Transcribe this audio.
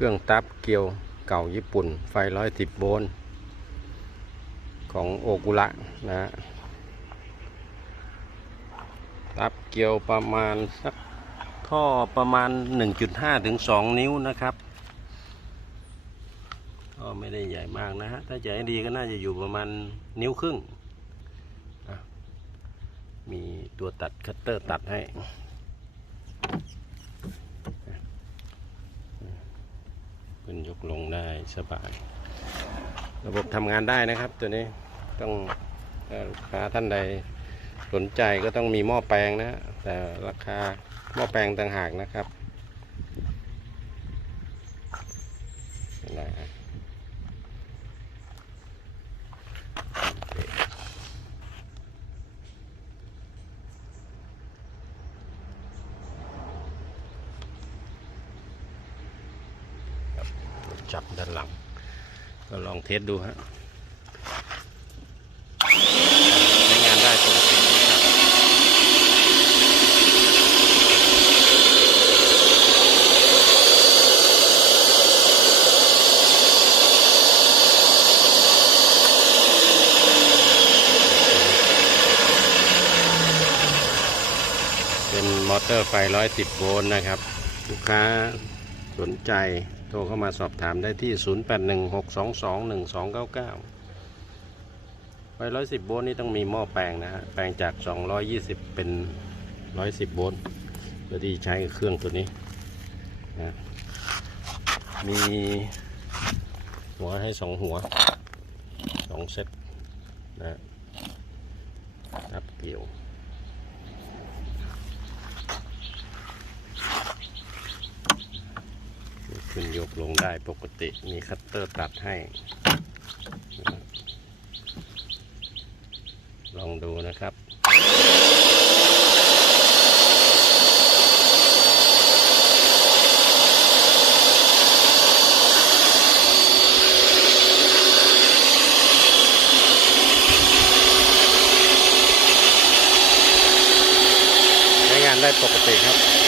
เครื่องตับเกียวเก่าญี่ปุ่น ไฟร้อยสิบโวลต์ของโอกุระนะฮะตับเกียวประมาณสักท่อประมาณ 1.5 ถึง 2 นิ้วนะครับ ก็ไม่ได้ใหญ่มากนะฮะ ถ้าใหญ่ดีก็น่าจะอยู่ประมาณนิ้วครึ่ง มีตัวตัดคัตเตอร์ตัดให้ ขึ้นยกลงได้สบาย ระบบทำงานได้นะครับ ตัวนี้ต้องลูกค้าท่านใดสนใจก็ต้องมีหม้อแปลงนะ แต่ราคาหม้อแปลงต่างหากนะครับนะ จับด้านหลัง ก็ลองเทสดูฮะใช้งานได้ปกติครับเป็นมอเตอร์ไฟ 110 โวลต์นะครับ ลูกค้า สนใจโทรเข้ามาสอบถามได้ที่ 0816221299ไฟ110 โวลต์นี่ต้องมีหม้อแปลงนะฮะ แปลงจาก 220 เป็น 110 โวลต์เพื่อที่ใช้เครื่องตัวนี้นะมีหัวให้สองหัวสองเซตนะรับเกี่ยว ขึ้นยกลงได้ปกติมีคัตเตอร์ตัดให้ ลองดูนะครับใช้งานได้ปกติครับ